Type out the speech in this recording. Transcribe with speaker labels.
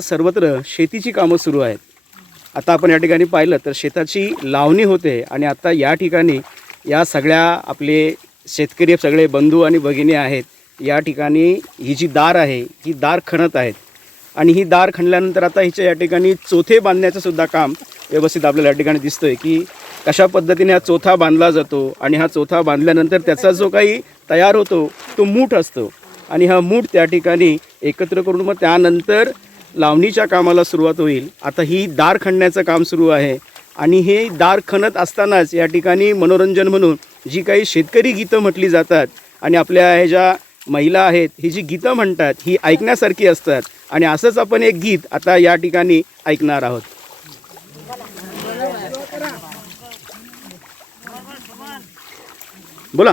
Speaker 1: सर्वत्र शेतीची कामं सुरू आहेत. आता आपण या ठिकाणी पाहिलं तर शेताची लावणी होते आणि आता या ठिकाणी या सगळ्या आपले शेतकरी सगळे बंधू आणि भगिनी आहेत. या ठिकाणी ही जी दार आहे ही दार खणत आहेत. आणि ही दार खणल्यानंतर आता हिच्या या ठिकाणी चोथे बांधण्याचं सुद्धा काम व्यवस्थित आपल्याला या ठिकाणी दिसतोय की कशा पद्धतीने हा चोथा बांधला जातो आणि हा चोथा बांधल्यानंतर त्याचा जो काही तयार होतो तो मूठ असतो. आणि हा मूठ त्या ठिकाणी एकत्र करून मग त्यानंतर लावणीच्या कामाला सुरुवात होईल. आता ही दार खणण्याचं काम सुरू आहे. आणि हे दार खणत असतानाच या ठिकाणी मनोरंजन म्हणून जी काही शेतकरी गीतं म्हटली जातात आणि आपल्या ह्या ज्या महिला आहेत ही जी गीतं म्हणतात ही ऐकण्यासारखी असतात. आणि असंच आपण एक गीत आता या ठिकाणी ऐकणार आहोत. बोला.